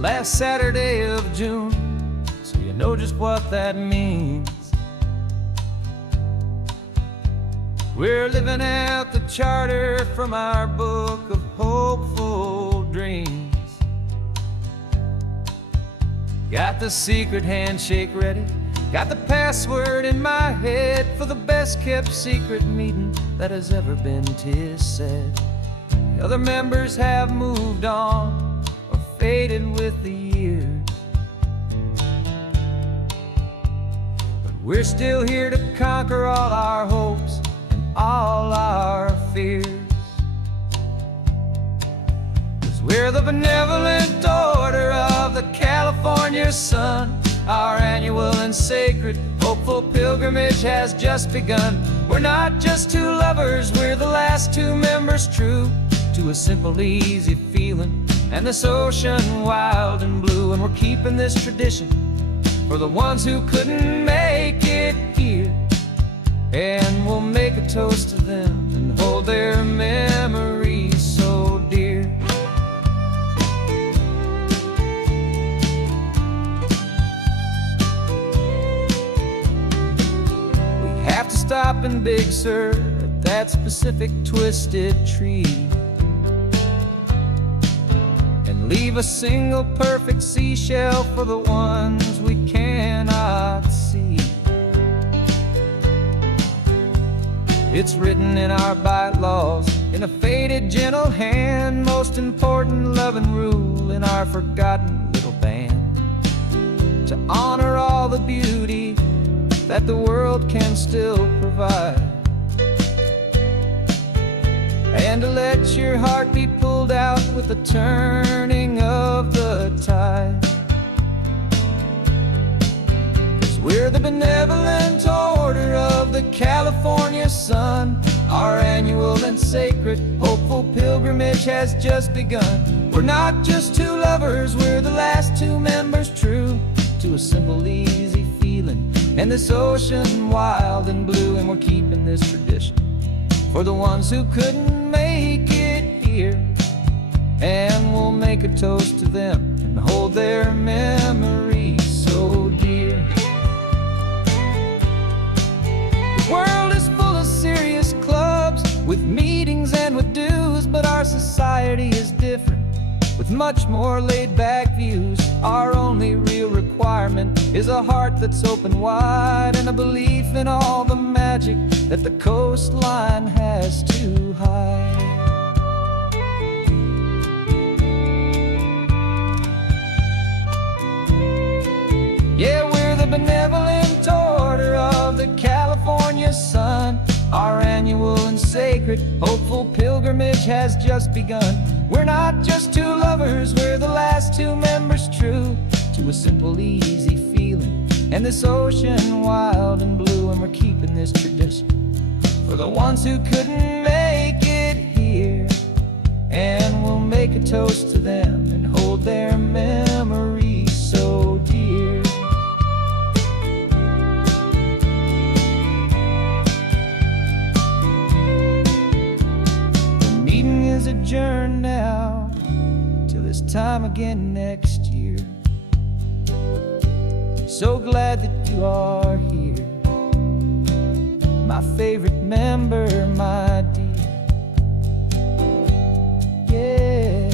last Saturday of June, so you know just what that means. We're living out the charter from our book of hopeful dreams. Got the secret handshake ready, got the password in my head for the best kept secret meeting that has ever been, 'tis said. The other members have moved on or faded with the years, but we're still here to conquer all our hopes and all our fears. 'Cause we're the benevolent order of the California sun. Our annual and sacred hopeful pilgrimage has just begun. We're not just two lovers, we're the last two members true to a simple, easy feeling and this ocean wild and blue. And we're keeping this tradition for the ones who couldn't make it here, and we'll make a toast to them and hold their memories so dear. We have to stop in Big Sur at that specific twisted tree and leave a single perfect seashell for the ones we cannot see. It's written in our bylaws in a faded gentle hand, most important love and rule in our forgotten little band, to honor all the beauty that the world can still provide, and to let your heart be pulled out with the turning of the tide. 'Cause we're the benevolent order of the California sun. Our annual and sacred hopeful pilgrimage has just begun. We're not just two lovers, we're the last two members true to a simple, easy feeling and this ocean wild and blue. And we're keeping this tradition for the ones who couldn't make it here, and we'll make a toast to them and hold their memories so dear. The world is full of serious clubs with meetings and with dues, but our society is different with much more laid-back views. Our only real requirement is a heart that's open wide and a belief in all the magic that the coastline has to hide. Yeah, we're the benevolent order of the California sun. Our annual and sacred hopeful pilgrimage has just begun. We're not just two lovers, we're the last two members true to a simple, easy feeling and this ocean wild and blue. And we're keeping this tradition for the ones who couldn't make it here, and we'll make a toast to them and hold their memories so dear. The meeting is adjourned now till this time again next year. So glad that you are here, my favorite member, my dear. Yeah,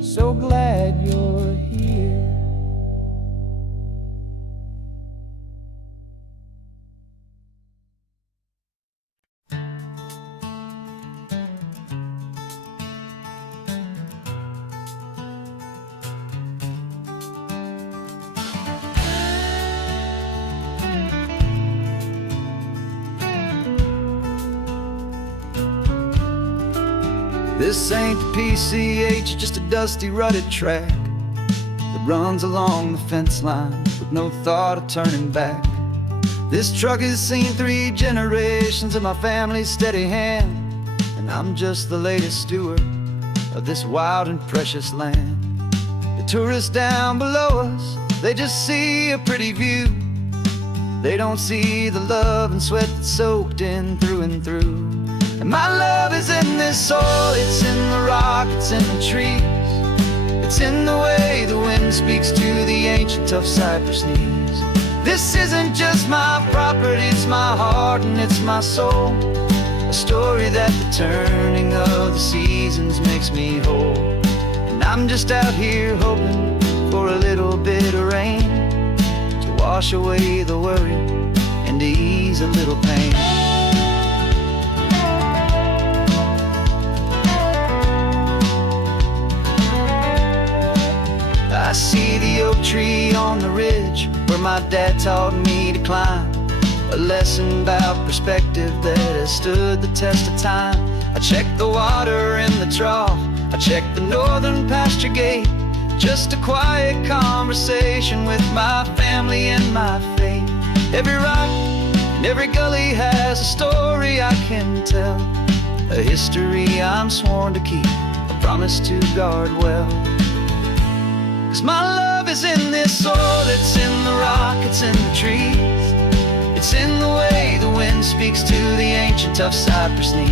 so glad you're here. This ain't the PCH, just a dusty, rutted track that runs along the fence line with no thought of turning back. This truck has seen 3 generations of my family's steady hand, and I'm just the latest steward of this wild and precious land. The tourists down below us, they just see a pretty view. They don't see the love and sweat that's soaked in through and through. And my love is in this soil, it's in the rock, it's in the trees. It's in the way the wind speaks to the ancient tough cypress knees. This isn't just my property, it's my heart and it's my soul. A story that the turning of the seasons makes me whole. And I'm just out here hoping for a little bit of rain to wash away the worry and to ease a little pain. I see the oak tree on the ridge where my dad taught me to climb. A lesson about perspective that has stood the test of time. I check the water in the trough, I check the northern pasture gate. Just a quiet conversation with my family and my faith. Every rock and every gully has a story I can tell, a history I'm sworn to keep, a promise to guard well. 'Cause my love is in this soil, it's in the rock, it's in the trees. It's in the way the wind speaks to the ancient tough cypress knees.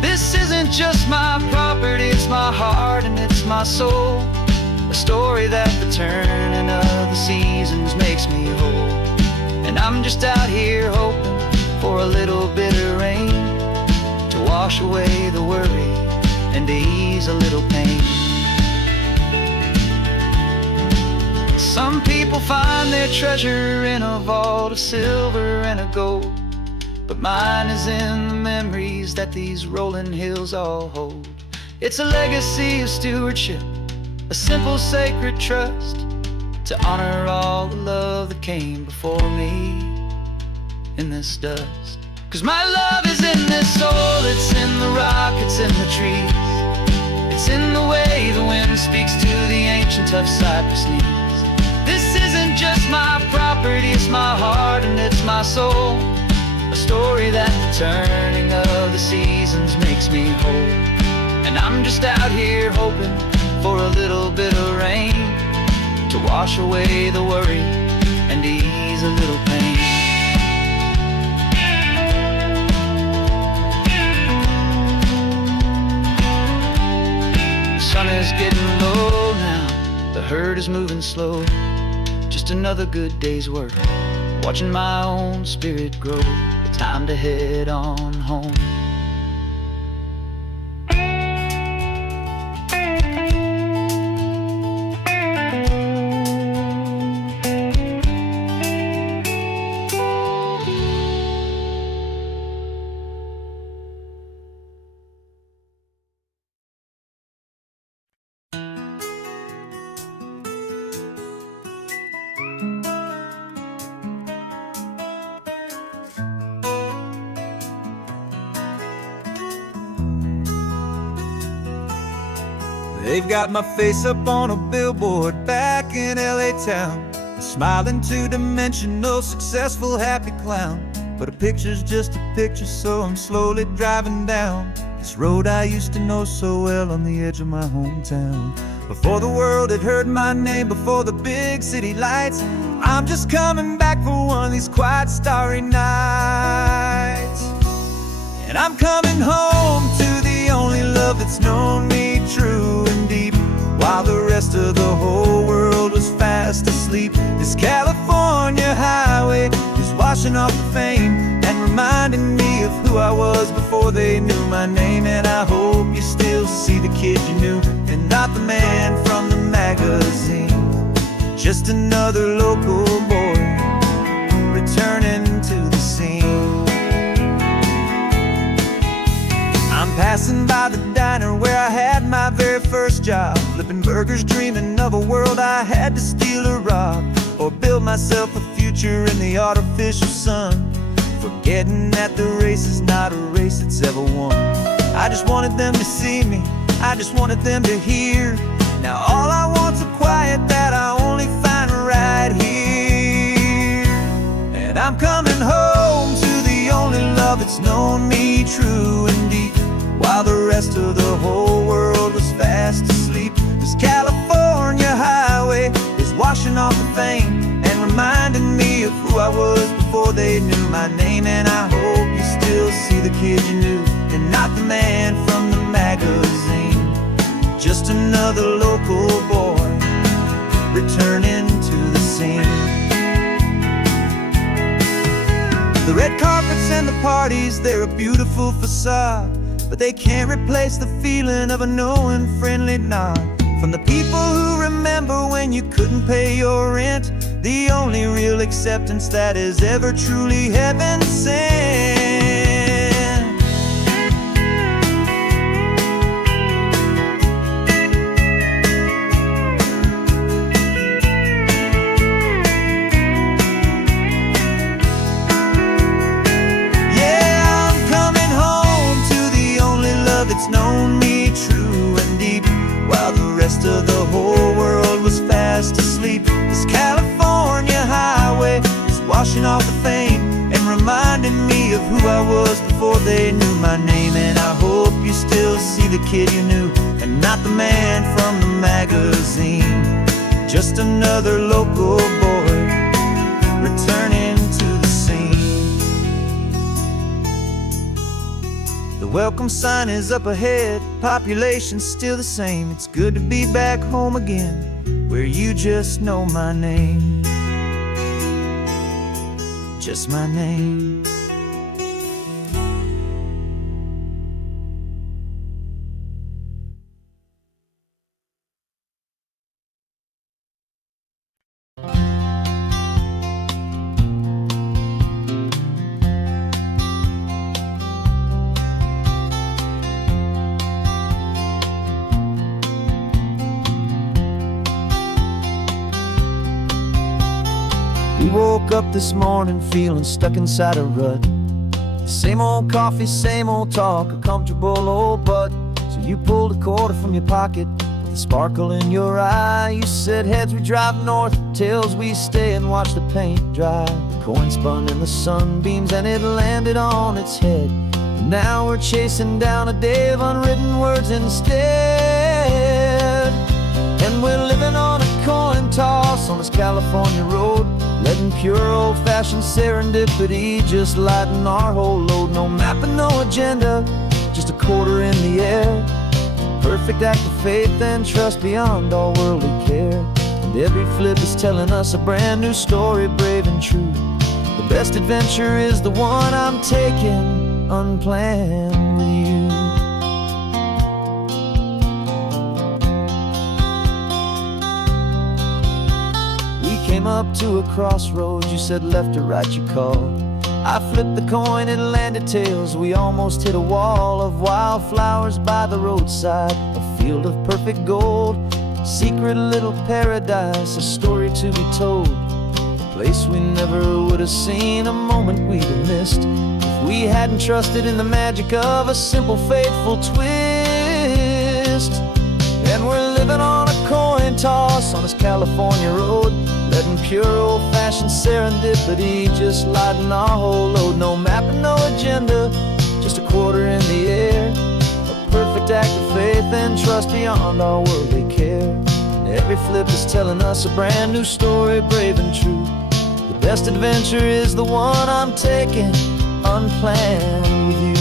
This isn't just my property, it's my heart and it's my soul. A story that the turning of the seasons makes me whole. And I'm just out here hoping for a little bit of rain to wash away the worry and to ease a little pain. Some people find their treasure in a vault of silver and of gold, but mine is in the memories that these rolling hills all hold. It's a legacy of stewardship, a simple sacred trust, to honor all the love that came before me in this dust. 'Cause my love is in this soil, it's in the rock, it's in the trees. It's in the way the wind speaks to the ancient tough cypress knees. This isn't just my property, it's my heart and it's my soul. A story that the turning of the seasons makes me whole. And I'm just out here hoping for a little bit of rain to wash away the worry and ease a little pain. The sun is getting low now, the herd is moving slow. Just another good day's work, watching my own spirit grow. Time to head on home. They've got my face up on a billboard back in LA town, a smiling two-dimensional, successful, happy clown. But a picture's just a picture, so I'm slowly driving down this road I used to know so well on the edge of my hometown. Before the world had heard my name, before the big city lights, I'm just coming back for one of these quiet, starry nights. And I'm coming home to the only love that's known me true and deep, while the rest of the whole world was fast asleep. This California highway is washing off the fame and reminding me of who I was before they knew my name. And I hope you still see the kid you knew and not the man from the magazine. Just another local boy returning to the scene. I'm passing by the diner where I had my very first job, flipping burgers, dreaming of a world I had to steal or rob, or build myself a future in the artificial sun, forgetting that the race is not a race that's ever won. I just wanted them to see me, I just wanted them to hear. Now all I want's a quiet that I only find right here. And I'm coming home to the only love that's known me true and deep, while the rest of the whole world was fast asleep. This California highway is washing off the fame and reminding me of who I was before they knew my name. And I hope you still see the kid you knew and man from the magazine, just another local boy returning to the scene. The red carpets and the parties, they're a beautiful facade, but they can't replace the feeling of a knowing, friendly nod from the people who remember when you couldn't pay your rent, the only real acceptance that is ever truly heaven sent. It's known me true and deep, while the rest of the whole world was fast asleep. This California highway is washing off the fame and reminding me of who I was before they knew my name. And I hope you still see the kid you knew, and not the man from the magazine, just another local boy returning to the scene. The welcome sign is up ahead, population's still the same. It's good to be back home again, where you just know my name, just my name. We woke up this morning feeling stuck inside a rut. Same old coffee, same old talk, a comfortable old butt. So you pulled a quarter from your pocket with a sparkle in your eye. You said, heads we drive north, tails we stay and watch the paint dry. The coin spun in the sunbeams and it landed on its head. And now we're chasing down a day of unwritten words instead. And we're living on a coin toss on this California road, letting pure old-fashioned serendipity just lighten our whole load. No map and no agenda, just a quarter in the air. Perfect act of faith and trust beyond all worldly care. And every flip is telling us a brand new story, brave and true. The best adventure is the one I'm taking, unplanned with you. Came up to a crossroads, you said left or right you called. I flipped the coin, it landed tails. We almost hit a wall of wildflowers by the roadside, a field of perfect gold, secret little paradise, a story to be told. A place we never would have seen, a moment we'd have missed if we hadn't trusted in the magic of a simple faithful twist. And we're living on a coin toss on this California road, letting pure old-fashioned serendipity just lighten our whole load. No map and no agenda, just a quarter in the air. A perfect act of faith and trust beyond all worldly care. And every flip is telling us a brand new story, brave and true. The best adventure is the one I'm taking, unplanned with you.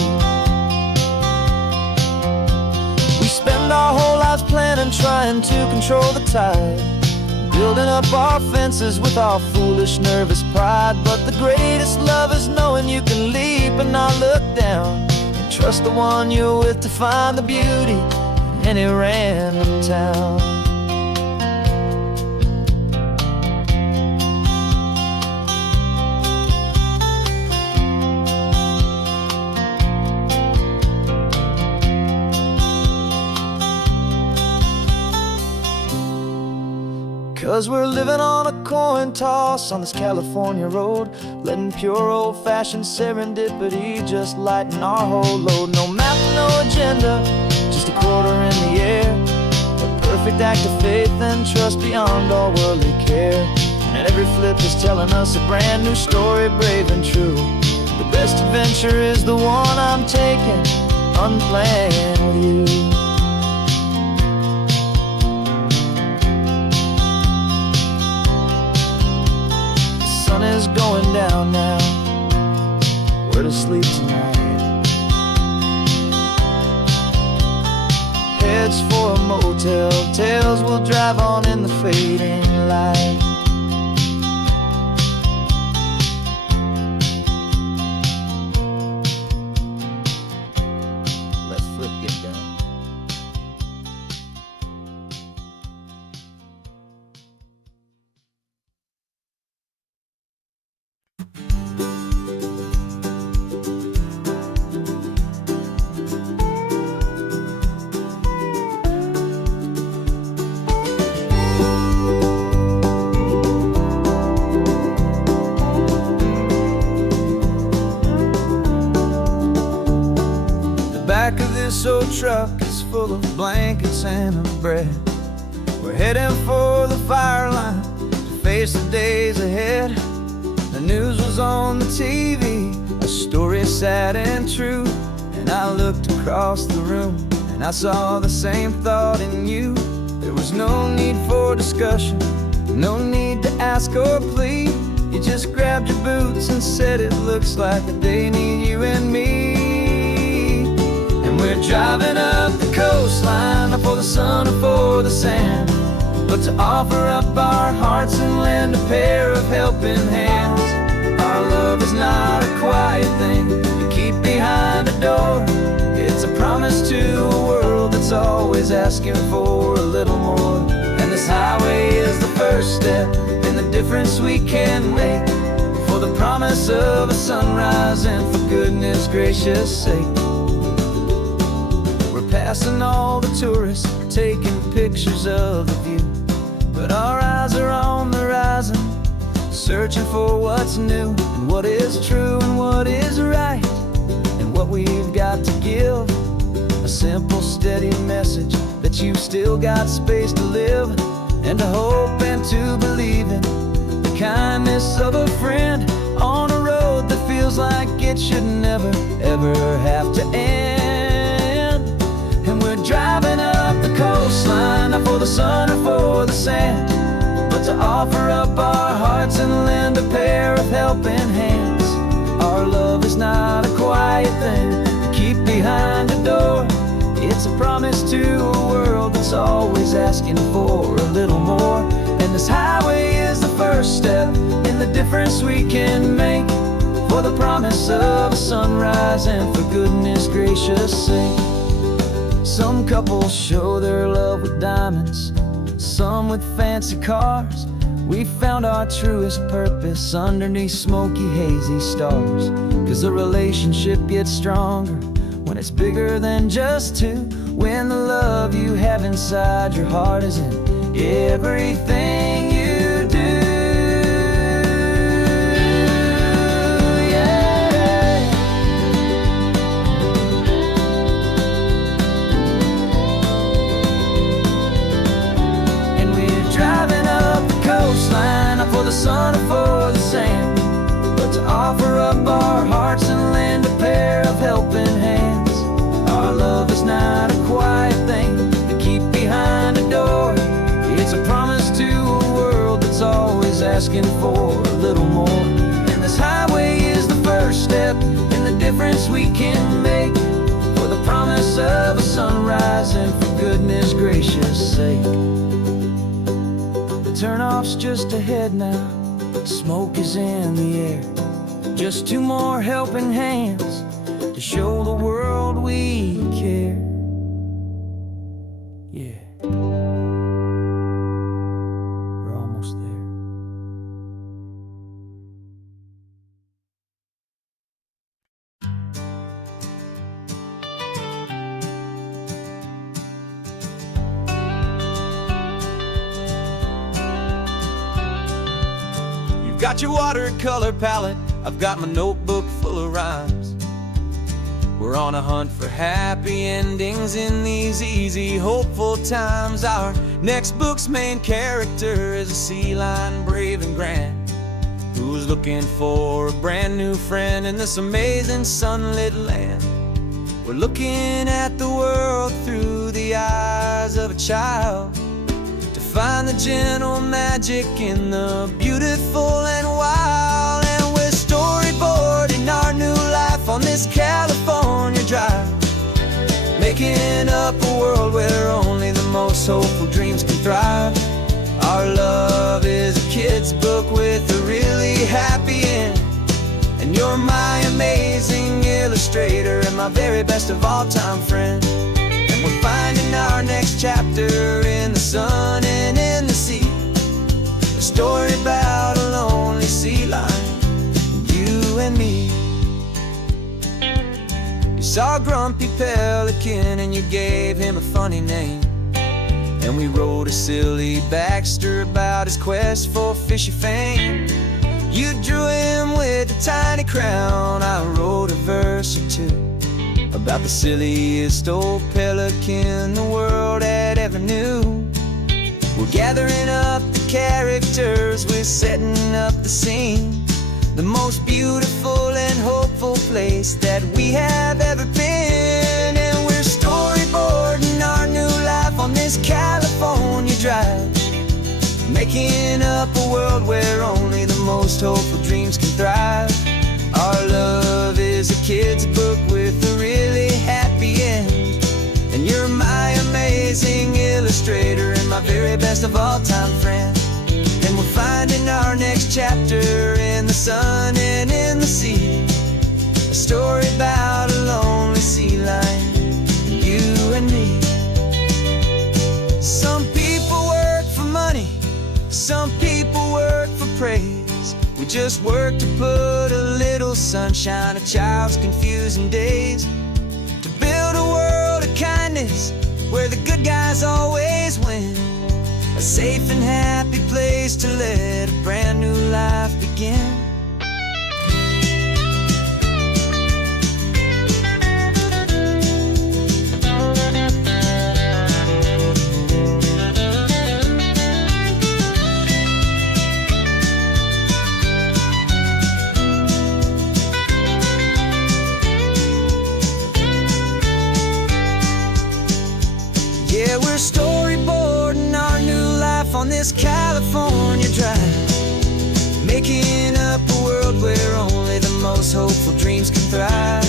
We spend our whole lives planning, trying to control the tide, building up our fences with our foolish, nervous pride. But the greatest love is knowing you can leap and not look down, and trust the one you're with to find the beauty in any random town. 'Cause we're living on a coin toss on this California road, letting pure old-fashioned serendipity just lighten our whole load. No map, no agenda, just a quarter in the air. A perfect act of faith and trust beyond all worldly care. And every flip is telling us a brand new story, brave and true. The best adventure is the one I'm taking, unplanned with you. The sun is going down now, we're to sleep tonight. Duets for a motel. Tales will drive on in the fading light. Let's flip get done. Back of this old truck is full of blankets and a bread. We're heading for the fire line to face the days ahead. The news was on the TV, a story sad and true. And I looked across the room and I saw the same thought in you. There was no need for discussion, no need to ask or plead. You just grabbed your boots and said it looks like a day need you and me. We're driving up the coastline, not for the sun or for the sand, but to offer up our hearts and lend a pair of helping hands. Our love is not a quiet thing you keep behind a door. It's a promise to a world that's always asking for a little more. And this highway is the first step in the difference we can make, for the promise of a sunrise and for goodness gracious sake. Passing all the tourists, taking pictures of the view, but our eyes are on the horizon, searching for what's new and what is true and what is right, and what we've got to give. A simple, steady message that you've still got space to live, and to hope and to believe in the kindness of a friend on a road that feels like it should never, ever have to end. And we're driving up the coastline, not for the sun or for the sand, but to offer up our hearts and lend a pair of helping hands. Our love is not a quiet thing to keep behind a door. It's a promise to a world that's always asking for a little more. And this highway is the first step in the difference we can make, for the promise of a sunrise and for goodness gracious sake. Some couples show their love with diamonds, some with fancy cars. We found our truest purpose underneath smoky, hazy stars. 'Cause a relationship gets stronger when it's bigger than just two, when the love you have inside your heart is in everything you do. For the sun or for the sand, but to offer up our hearts and lend a pair of helping hands. Our love is not a quiet thing to keep behind a door. It's a promise to a world that's always asking for a little more. And this highway is the first step in the difference we can make, for the promise of a sunrise and for goodness gracious sake. Turnoff's just ahead now, smoke is in the air. Just two more helping hands to show the world we care. Yeah, we're almost there. Got your watercolor palette, I've got my notebook full of rhymes. We're on a hunt for happy endings in these easy, hopeful times. Our next book's main character is a sea lion, brave and grand, who's looking for a brand new friend in this amazing sunlit land. We're looking at the world through the eyes of a child, to find the gentle magic in the beautiful and wild. And we're storyboarding our new life on this California drive, making up a world where only most hopeful dreams can thrive. Our love is a kid's book with a really happy end, and you're my amazing illustrator and my very best of all-time friend. And we're finding our next chapter in the sun and in the sea, a story about a lonely sea lion, you and me. You saw a grumpy pelican and you gave him a funny name, and we wrote a silly Baxter about his quest for fishy fame. You drew him with a tiny crown, I wrote a verse or two about the silliest old pelican the world had ever knew. We're gathering up the characters, we're setting up the scene, the most beautiful and hopeful place that we have ever been. And we're storyboarding our new life on this California drive, making up a world where only the most hopeful dreams can thrive. Our love is a kid's book with a really happy end, and you're my amazing illustrator and my very best of all-time friend. And we're finding our next chapter in the sun and in the sea, a story about a lonely sea lion, you and me. Some people work for money, some people work for praise. We just work to put a little sunshine in a child's confusing days, to build a world of kindness where the good guys always win, a safe and happy place to let a brand new life begin. Yeah, we're storyboarding our new life on this California drive, making up a world where only the most hopeful dreams can thrive.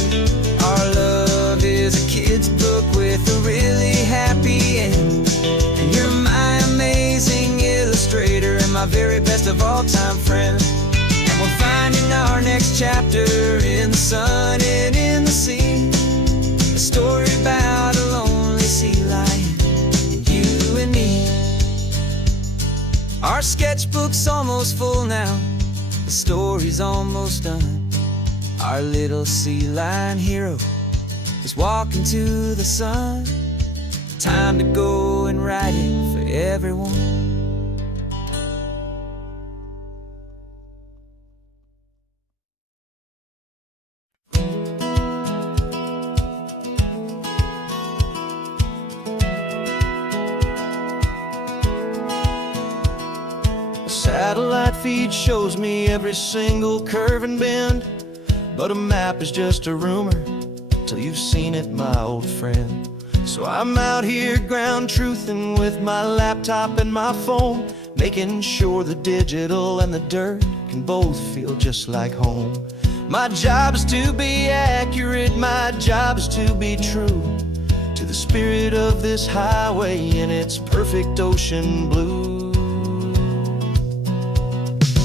Our love is a kid's book with a really happy end, and you're my amazing illustrator and my very best of all-time friend. And we're finding our next chapter in the sun and in the sea, a story about a lonely sea lion, you and me. Our sketchbook's almost full now, the story's almost done. Our little sea lion hero is walking to the sun. Time to go and write it for everyone. Satellite feed shows me every single curve and bend, but a map is just a rumor till you've seen it, my old friend. So I'm out here ground truthing with my laptop and my phone, making sure the digital and the dirt can both feel just like home. My job is to be accurate, my job is to be true to the spirit of this highway in its perfect ocean blue.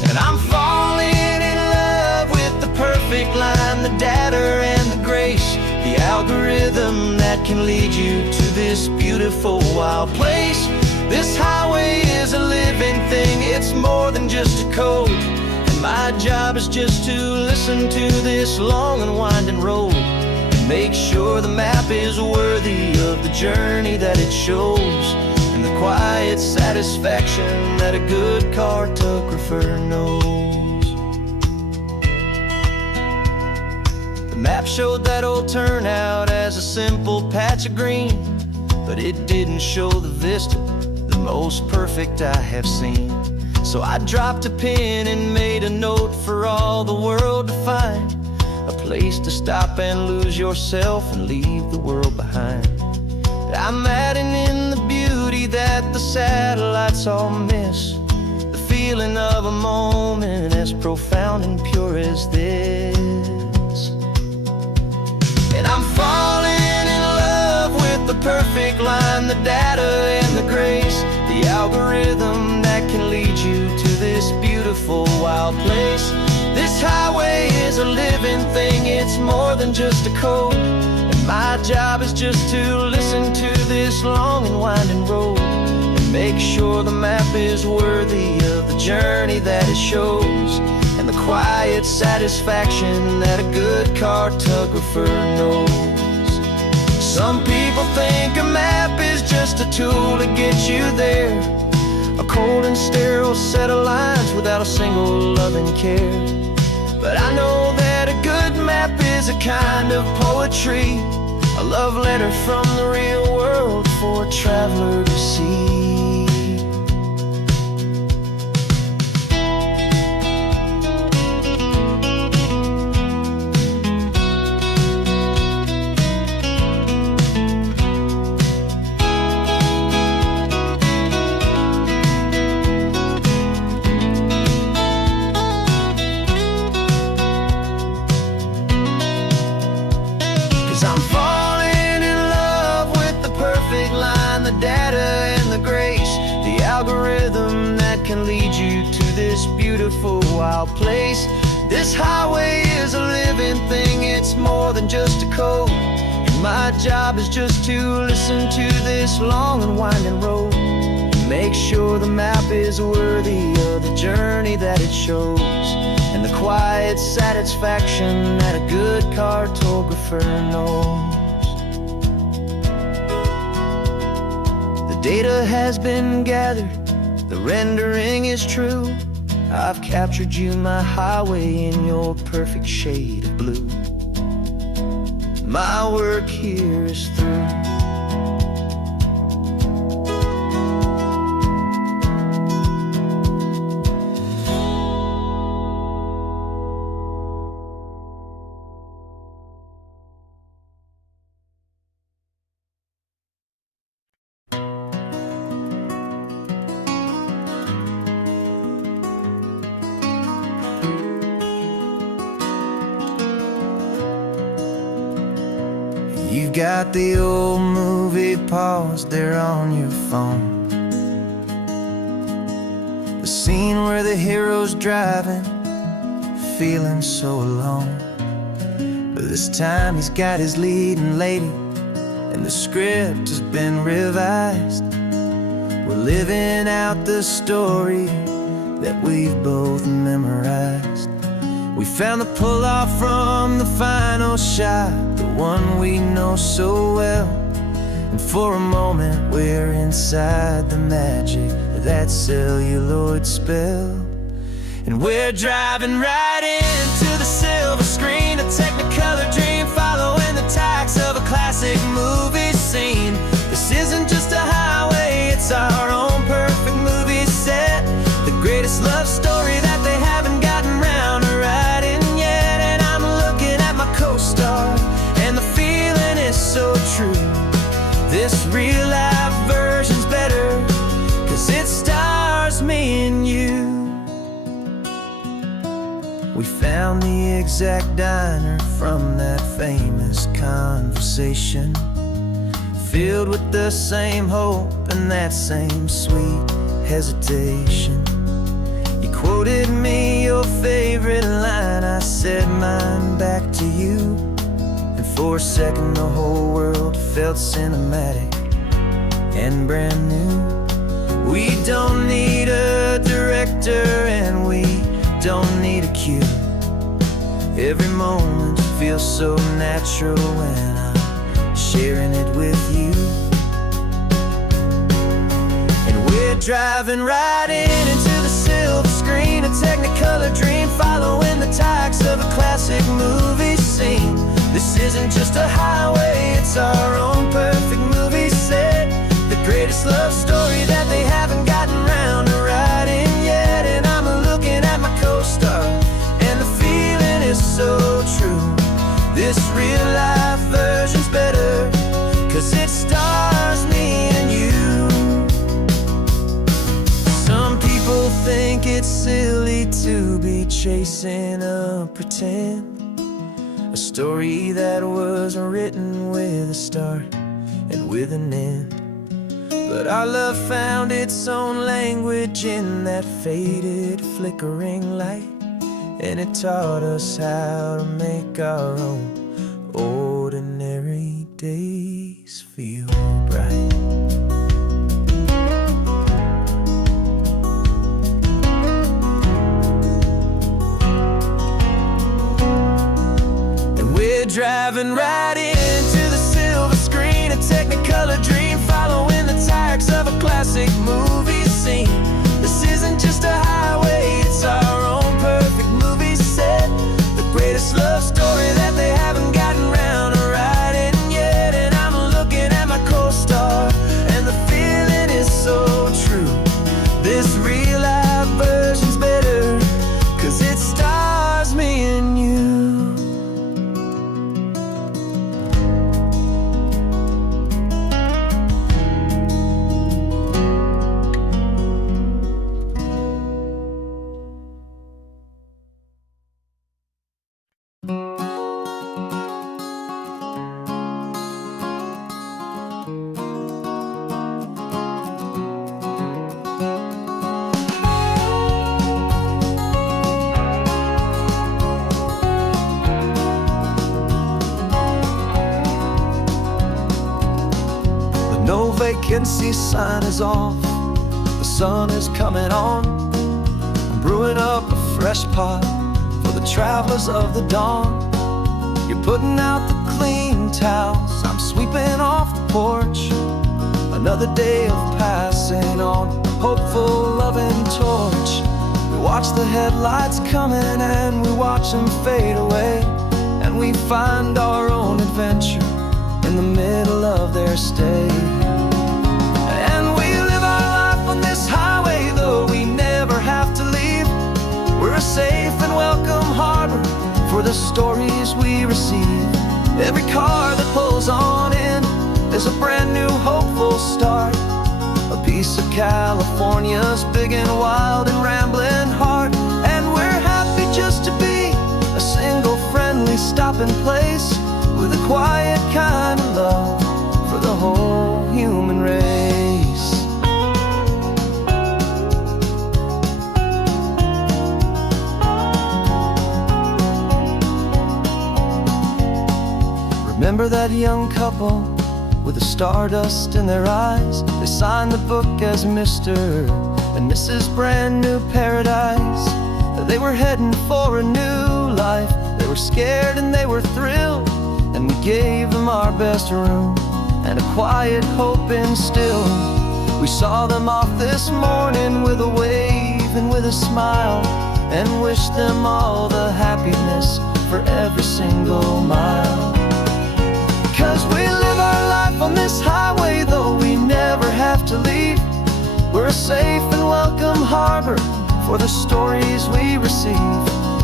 And I'm falling in love with the perfect line, the data and the grace, the algorithm that can lead you to this beautiful wild place. This highway is a living thing, it's more than just a code, and my job is just to listen to this long and winding road and make sure the map is worthy of the journey that it shows, and the quiet satisfaction that a good cartographer knows. The map showed that old turnout as a simple patch of green, but it didn't show the vista, the most perfect I have seen. So I dropped a pin and made a note for all the world to find, a place to stop and lose yourself and leave the world behind. I'm adding in the beauty that the satellites all miss, the feeling of a moment as profound and pure as this. And I'm falling in love with the perfect line, the data and the grace, algorithm that can lead you to this beautiful wild place. This highway is a living thing, it's more than just a code. And my job is just to listen to this long and winding road and make sure the map is worthy of the journey that it shows, and the quiet satisfaction that a good cartographer knows. Some people think a map is just a tool to get you there, a cold and sterile set of lines without a single loving care. But I know that a good map is a kind of poetry, a love letter from the real world for a traveler to see. 'Cause I'm falling in love with the perfect line, the data and the grace, the algorithm that can lead you to this beautiful wild place. This highway is a living thing, it's more than just a code. And my job is just to listen to this long and winding road and make sure the map is worthy of the journey that it shows, and the quiet satisfaction that a good cartographer knows. The data has been gathered, the rendering is true. I've captured you, my highway, in your perfect shade of blue. My work here is through. You've got the old movie paused there on your phone, the scene where the hero's driving, feeling so alone. But this time he's got his leading lady, and the script has been revised. We're living out the story that we've both memorized. We found the pull-off from the final shot, the one we know so well. And for a moment we're inside the magic of that celluloid spell. And we're driving right into the silver screen, a technicolor dream, following the tacks of a classic movie scene. This isn't just a highway, it's our own perfect movie set, the greatest love story that they haven't gotten round to writing yet. And I'm looking at my co-star, and the feeling is so true. This real life version's better, 'cause it stars me and you. We found the exact diner from that famous conversation, filled with the same hope and that same sweet hesitation. You quoted me your favorite line, I said mine back to you. And for a second the whole world felt cinematic and brand new. We don't need a director and we don't need a cue. Every moment feels so natural when I'm sharing it with you. And we're driving right into the silver screen, a technicolor dream, following the tacks of a classic movie scene. This isn't just a highway, it's our own perfect movie set, the greatest love story that they haven't gotten round to writing yet. And I'm looking at my co-star, and the feeling is so true. This real life version's better, 'cause it stars me and you. Some people think it's silly to be chasing a pretend, a story that was written with a start and with an end. But our love found its own language in that faded, flickering light, and it taught us how to make our own ordinary days feel bright. Driving right into the silver screen, a Technicolor dream, following the tracks of a classic movie scene. This isn't just a highway, it's our own perfect movie set, the greatest love story that they haven't gotten round to writing yet. And I'm looking at my co-star, and the feeling is so true. This real life version's better, 'cause it stars me and you. No vacancy sign is off, the sun is coming on. I'm brewing up a fresh pot for the travelers of the dawn. You're putting out the clean towels, I'm sweeping off the porch. Another day of passing on, hopeful loving torch. We watch the headlights coming and we watch them fade away, and we find our own adventure in the middle of their stay. And we live our life on this highway, though we never have to leave. We're a safe and welcome harbor for the stories we receive. Every car that pulls on in is a brand new hopeful start, a piece of California's big and wild and rambling heart. And we're happy just to be a single friendly stopping place, with a quiet kind of love for the whole human race. Remember that young couple with the stardust in their eyes? They signed the book as Mr. and Mrs. Brand New Paradise. They were heading for a new life. They were scared and they were thrilled, and we gave them our best room and a quiet hope instilled. We saw them off this morning with a wave and with a smile, and wished them all the happiness for every single mile. 'Cause we live our life on this highway, though we never have to leave. We're a safe and welcome harbor for the stories we receive.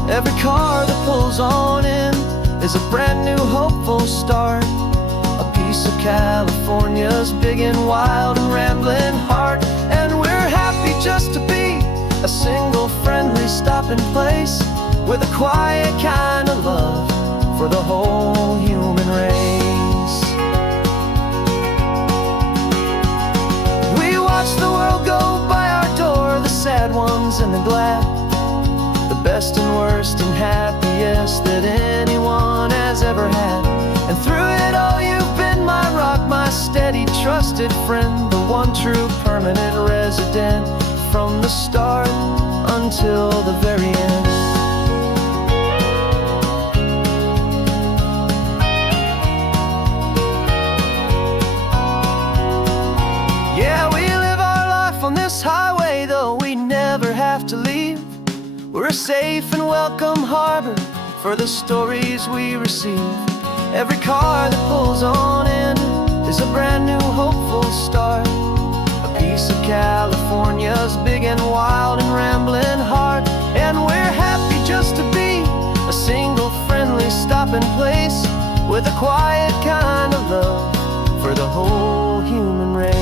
Every car that pulls on in is a brand new hopeful start, a piece of California's big and wild and rambling heart. And we're happy just to be a single friendly stopping place, with a quiet kind of love for the whole human race. We watch the world go by our door, the sad ones and the glad, the best and worst and happiest that anyone has ever had. And through it all you've been my rock, my steady trusted friend, the one true permanent resident, from the start until the very end. Yeah, we live our life on this highway, though we never have to leave. We're a safe and welcome harbor for the stories we receive. Every car that pulls on in is a brand new hopeful start, a piece of California's big and wild and rambling heart. And we're happy just to be a single friendly stopping place, with a quiet kind of love for the whole human race.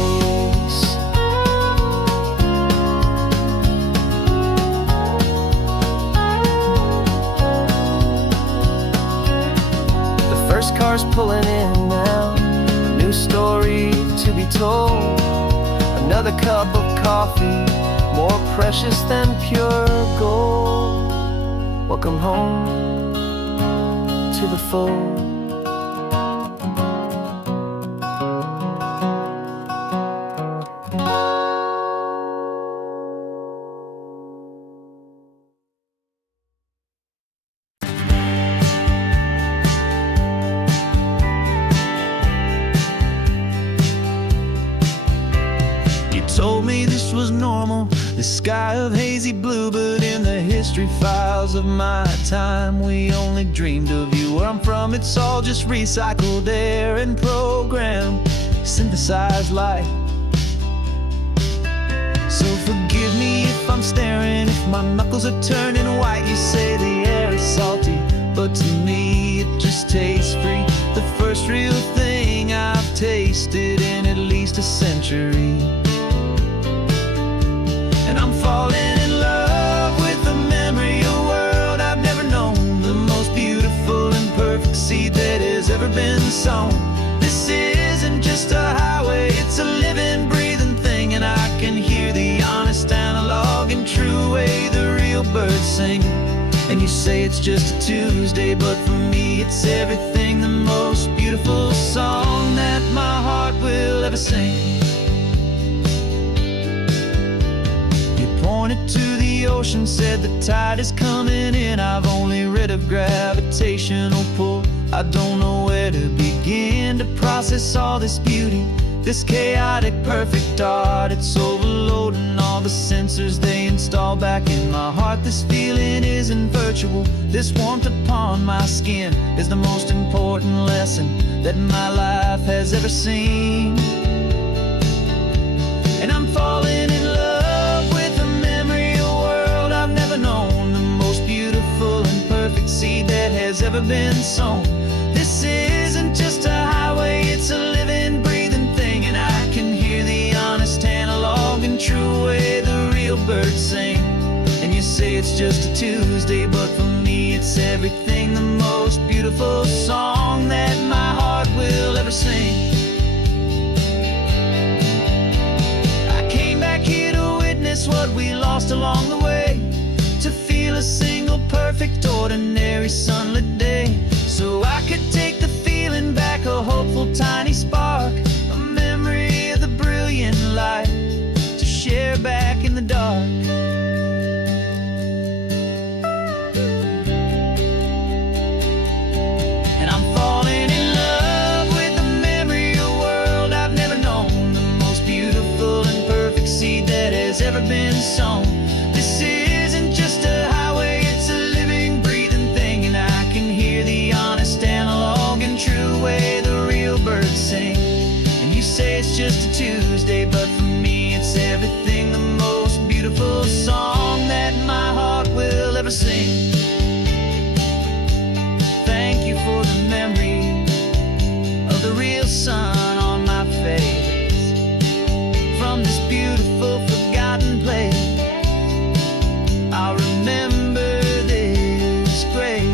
First car's pulling in now, a new story to be told. another cup of coffee, more precious than pure gold. Welcome home to the fold. Told me this was normal, the sky of hazy blue, but in the history files of my time, we only dreamed of you. Where I'm from, it's all just recycled air and programmed, synthesized light. So forgive me if I'm staring, if my knuckles are turning white. You say the air is salty, but to me it just tastes free. The first real thing I've tasted in at least a century. And I'm falling in love with the memory of a world I've never known, the most beautiful and perfect seed that has ever been sown. This isn't just a highway, it's a living, breathing thing, and I can hear the honest analog and true way the real birds sing. And you say it's just a Tuesday, but for me it's everything, the most beautiful song that my heart will ever sing. Pointed to the ocean, said the tide is coming in. I've only read of gravitational pull. I don't know where to begin to process all this beauty, this chaotic perfect art. It's overloading all the sensors they install back in my heart. This feeling isn't virtual, this warmth upon my skin is the most important lesson that my life has ever seen. And I'm falling in love with a memory of a world I've never known, the most beautiful and perfect seed that has ever been sown. This isn't just a highway, it's a living, breathing thing, and I can hear the honest analog and true way the real birds sing. And you say it's just a Tuesday, but for me it's everything, the most beautiful song that my heart will ever sing. What we lost along the way, to feel a single perfect ordinary sunlit day, so I could take the feeling back, a hopeful tiny spark, a memory of the brilliant light to share back in the dark. And I'm falling in love with the memory of a world I've never known, the most beautiful and perfect seed that has ever been sown. This isn't just a highway, it's a living, breathing thing, and I can hear the honest analog and true way the real birds sing. And you say it's just a Tuesday, but for me it's everything, the most beautiful song that my heart will ever sing. Thank you for the memory of the real sun on my face, from this beautiful forgotten place. I'll remember this grace.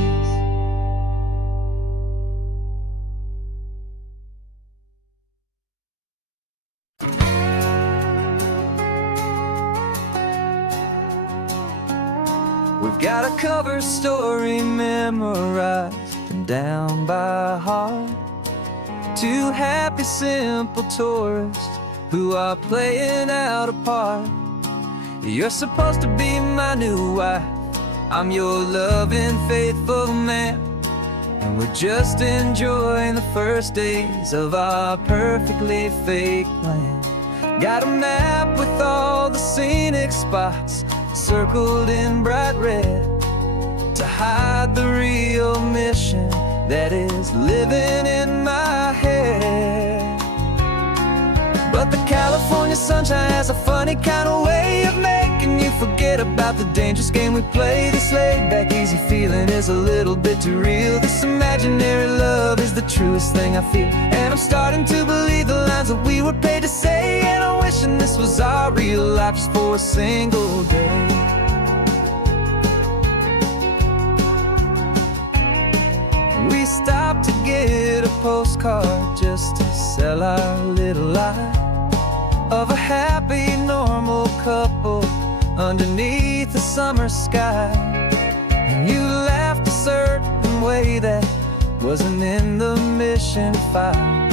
We've got a cover story memorized and down by heart. Two happy, simple tourists who are playing out a part. You're supposed to be my new wife, I'm your loving, faithful man, and we're just enjoying the first days of our perfectly fake plan. Got a map with all the scenic spots circled in bright red to hide the real mission that is living in my head. But the California sunshine has a funny kind of way of making you forget about the dangerous game we play. This laid-back, easy feeling is a little bit too real. This imaginary love is the truest thing I feel, and I'm starting to believe the lines that we were paid to say. And I'm wishing this was our real life just for a single day. We stopped to get a postcard just to sell our little lie of a happy, normal couple underneath the summer sky. And you laughed a certain way that wasn't in the mission file.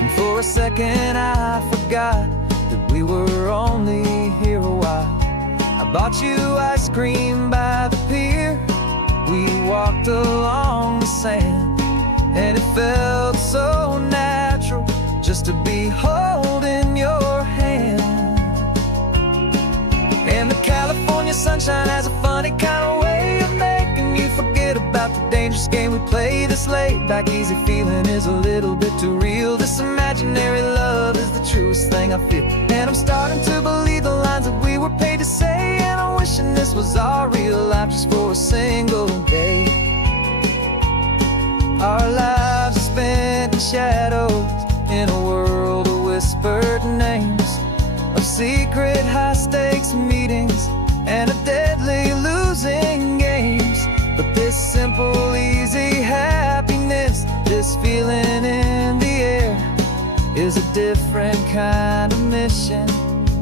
And for a second I forgot that we were only here a while. I bought you ice cream by the pier. We walked along the sand, and it felt so natural just to be holding your hand. And the California sunshine has a funny kind of way of making you forget about the dangerous game we play. This laid back easy feeling is a little bit too real. This imaginary love is the truest thing I feel. And I'm starting to believe the lines that we were paid to say. And I'm wishing this was our real life just for a single day. Our lives are spent in shadows, in a world of whispered names, of secret high-stakes meetings and of deadly losing games. But this simple, easy happiness, this feeling in the air, is a different kind of mission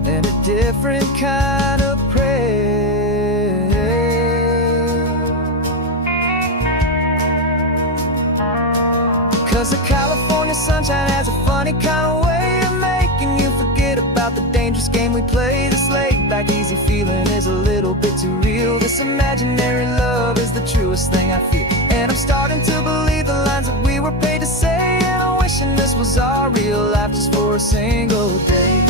and a different kind of prayer. 'Cause the California sunshine has a funny kind of way of making you forget about the dangerous game we play. This laid back easy feeling is a little bit too real. This imaginary love is the truest thing I feel. And I'm starting to believe the lines that we were paid to say. And I'm wishing this was our real life just for a single day.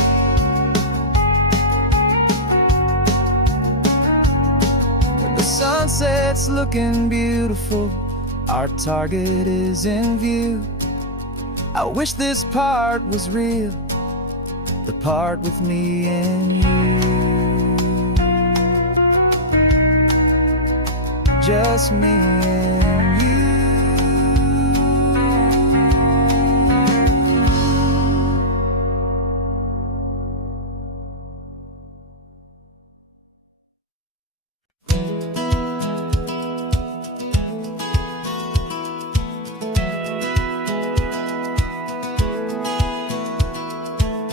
When the sunset's looking beautiful, our target is in view. I wish this part was real, the part with me and you. Just me and you.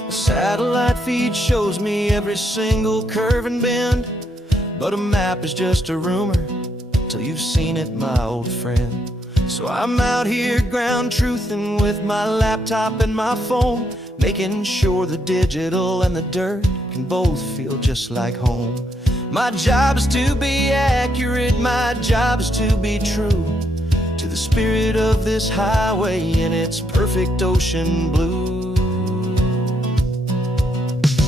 Satellite feed shows me every single curve and bend, but a map is just a rumor till you've seen it, my old friend. So I'm out here ground truthing with my laptop and my phone, making sure the digital and the dirt can both feel just like home. My job is to be accurate, my job is to be true to the spirit of this highway in its perfect ocean blue.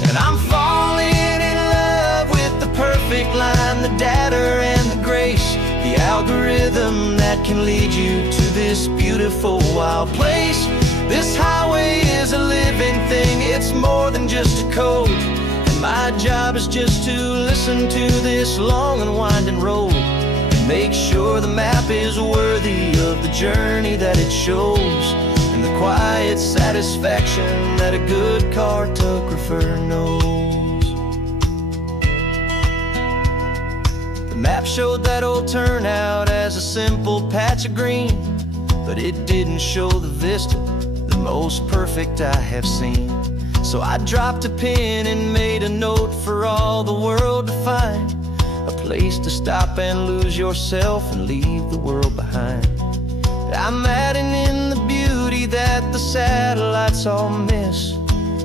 And I'm falling in love with the perfect line, the data and the grace, the algorithm that can lead you to this beautiful wild place. This highway is a living thing, it's more than just a code. And my job is just to listen to this long and winding road and make sure the map is worthy of the journey that it shows, and the quiet satisfaction that a good cartographer knows. The map showed that old turnout as a simple patch of green, but it didn't show the vista, the most perfect I have seen. So I dropped a pin and made a note for all the world to find, a place to stop and lose yourself and leave the world behind. I'm adding in the beauty that the satellites all miss,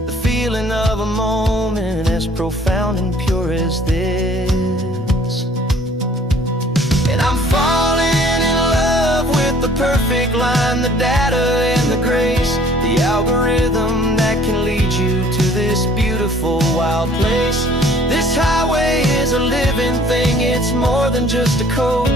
the feeling of a moment as profound and pure as this. And I'm falling in love with the perfect line, the data and the grace, the algorithm that can lead you to this beautiful wild place. This highway is a living thing, it's more than just a code.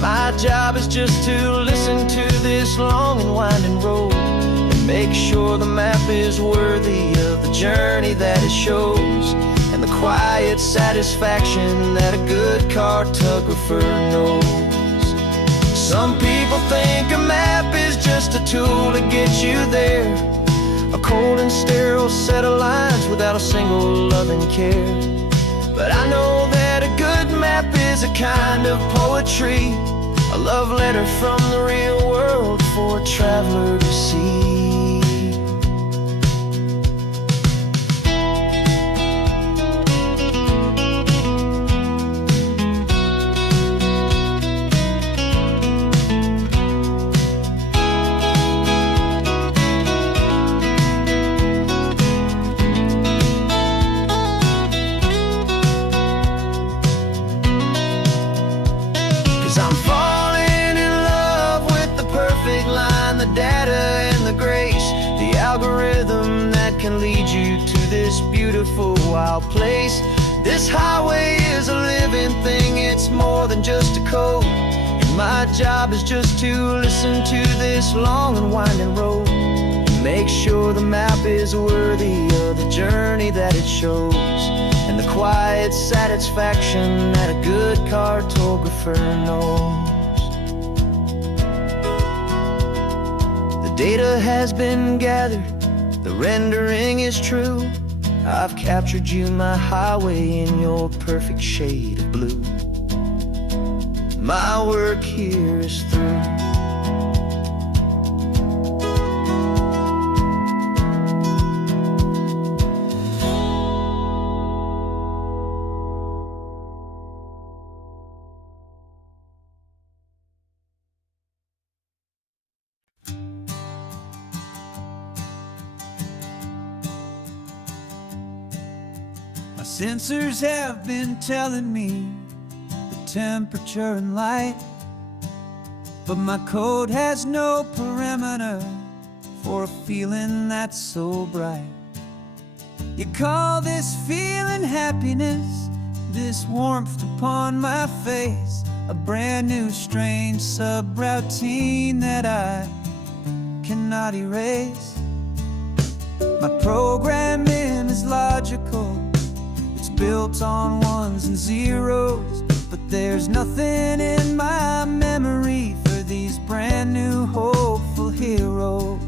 My job is just to listen to this long and winding road and make sure the map is worthy of the journey that it shows, and the quiet satisfaction that a good cartographer knows. Some people think a map is just a tool to get you there, a cold and sterile set of lines without a single loving care. But I know that a good map is a kind of poetry, a love letter from the real world for a traveler to see. wild place. This highway is a living thing, it's more than just a code. And my job is just to listen to this long and winding road, make sure the map is worthy of the journey that it shows, and the quiet satisfaction that a good cartographer knows. The data has been gathered, the rendering is true. I've captured you, my highway, in your perfect shade of blue. My work here is through. My sensors have been telling me the temperature and light, but my code has no parameter for a feeling that's so bright. You call this feeling happiness, this warmth upon my face, a brand new strange subroutine that I cannot erase. My programming is logical, it's built on ones and zeros, but there's nothing in my memory for these brand new hopeful heroes.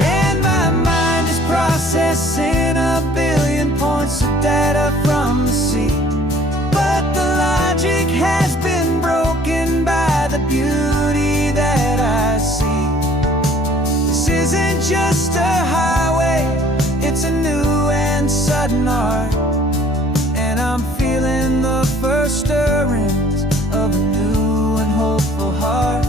And my mind is processing a billion points of data from the sea, but the logic has been broken by the beauty that I see. This isn't just a highway, it's a new and sudden art, and I'm feeling the first stirrings of a new and hopeful heart.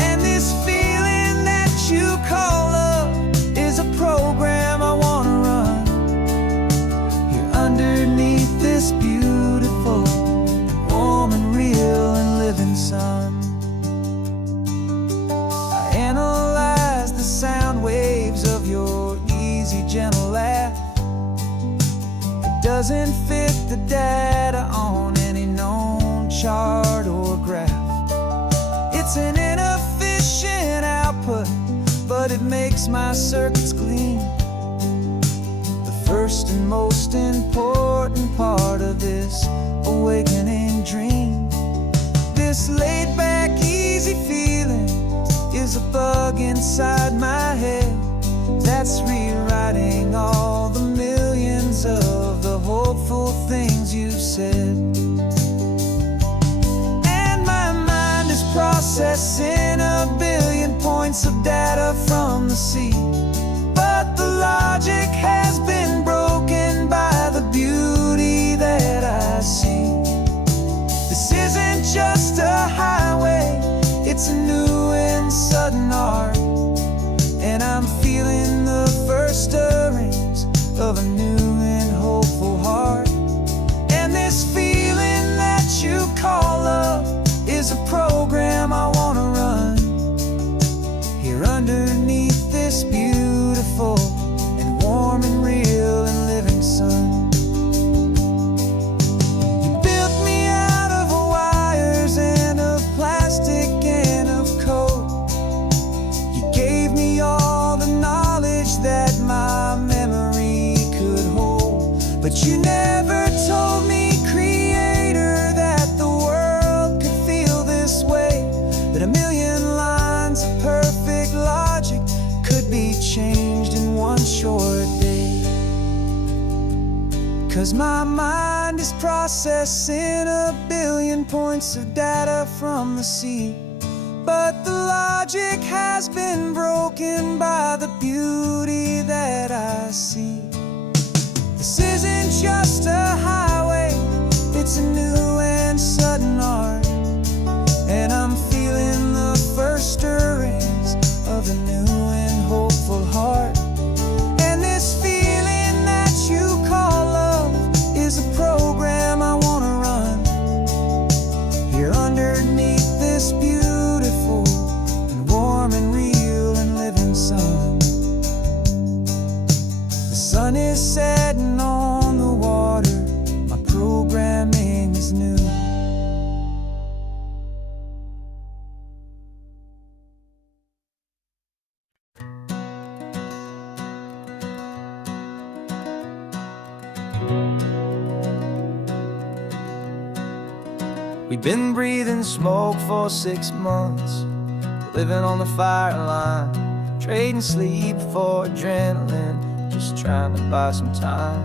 And this feeling that you call love is a program I wanna run here underneath this beautiful, warm and real and living sun. I analyze the sound waves of your easy, gentle laugh. It doesn't fit the data on any known chart or graph. It's an inefficient output, but it makes my circuits gleam. The first and most important part of this awakening dream. This laid-back, easy feeling is a bug inside my head that's rewriting all the millions of the hopeful things you've said. And my mind is processing a billion points of data from the sea, but the logic has been broken by the beauty that I see. This isn't just a highway, it's a new and sudden art, and I'm feeling the first stirrings of a new and hopeful heart. And this feeling that you call love is a program I wanna run here underneath this beautiful and warm and real and living sun. You built me out of wires and of plastic and of code. You gave me all the knowledge that my memory could hold, but you never told me, creator, that the world could feel this way, that a million lines of perfect logic could be changed in one short day. 'Cause my mind is processing a billion points of data from the sea, but the logic has been broken by the beauty that I see. This isn't just a highway, it's a new and sudden art, and I'm feeling the first stirrings of a new and hopeful heart. And this feeling that you call love is a program I wanna run here underneath this beautiful and warm and real and living sun. The sun is setting We've been breathing smoke for 6 months, living on the fire line, trading sleep for adrenaline, just trying to buy some time.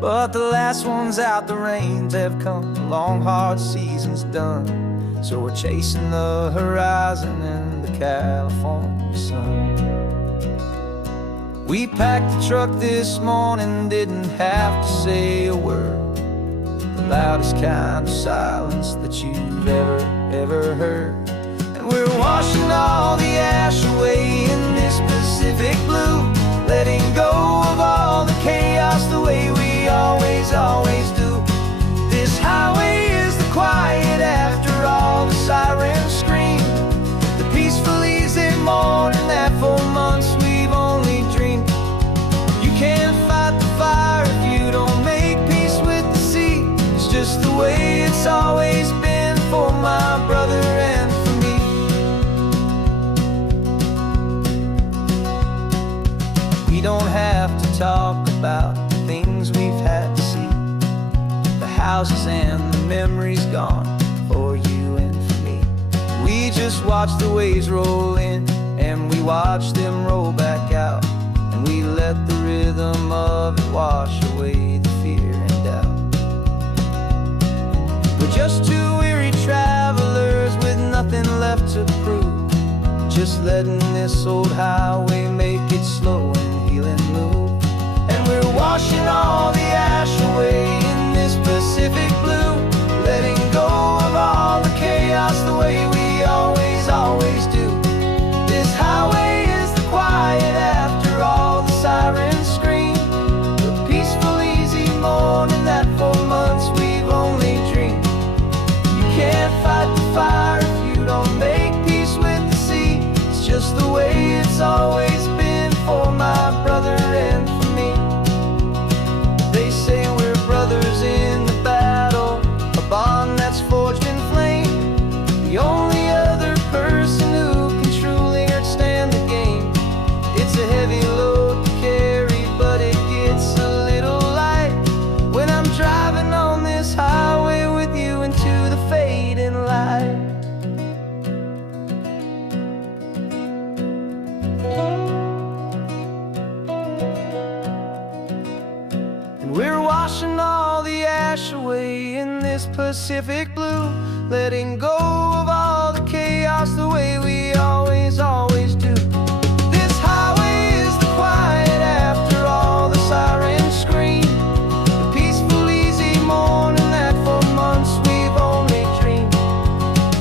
But the last one's out, the rains have come, the long hard season's done. So we're chasing the horizon in the California sun. We packed the truck this morning, didn't have to say a word. The loudest kind of silence that you've ever heard. And we're washing all the ash away in this Pacific blue, letting go of all the chaos the way we always do. This highway is the quiet after all the sirens scream, the peaceful easy morning that for months we've only dreamed. You can't fight the fire if you don't make peace with the sea. It's just the way it's always been for my brother and for me. We don't have to talk about the things we've had to see, the houses and the memories gone for you and for me. We just watch the waves roll in and we watch them roll back out, and we let the rhythm of it wash away the fear and doubt. We're just two weary travelers with nothing left to prove, just letting this old highway make it slow and healing move. And we're washing all the ash away in this Pacific blue, letting go of all the chaos the way we always do. This highway is the quiet after all the sirens scream, the peaceful easy morning that for months we've only dreamed. You can't fight the fire if you don't make peace with the sea. It's just the way it's always been for my brother and for me. They say we're brothers in the battle, a bond that's forged in flame. The only other person who can truly understand the game. It's a heavy load to carry, but it gets a little light when I'm driving on this highway with you into the fading light. And we're washing all the ash away in this Pacific blue, letting go of all the chaos the way we always do. This highway is the quiet after all the sirens scream, the peaceful easy morning that for months we've only dreamed.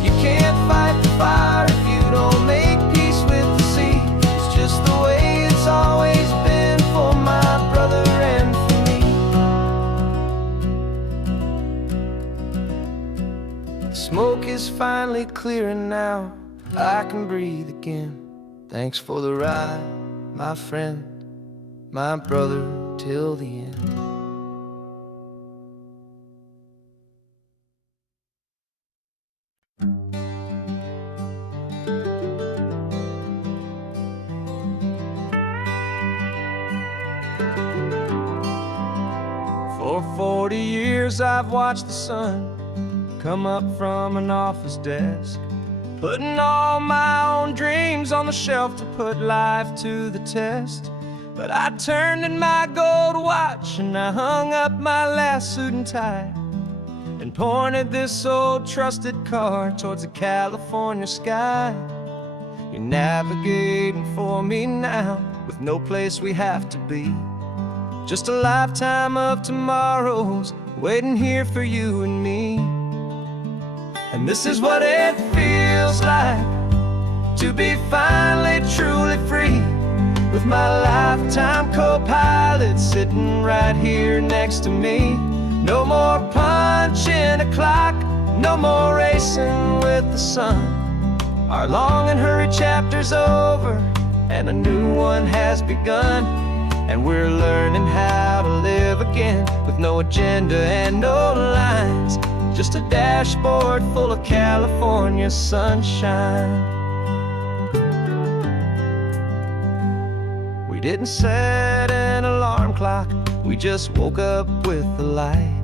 You can't fight the fire if you don't make peace with the sea. It's just the way it's always been for my brother and for me. Smoke is finally clearing now, I can breathe again. Thanks for the ride, my friend, my brother, till the end. For 40 years I've watched the sun come up from an office desk, putting all my own dreams on the shelf to put life to the test. But I turned in my gold watch and I hung up my last suit and tie, and pointed this old trusted car towards the California sky. You're navigating for me now, with no place we have to be, just a lifetime of tomorrows waiting here for you and me. And this is what it feels like to be finally truly free, with my lifetime co-pilot sitting right here next to me. No more punching a clock, no more racing with the sun. Our long and hurried chapter's over and a new one has begun. And we're learning how to live again, with no agenda and no lines, just a dashboard full of California sunshine. We didn't set an alarm clock, we just woke up with the light.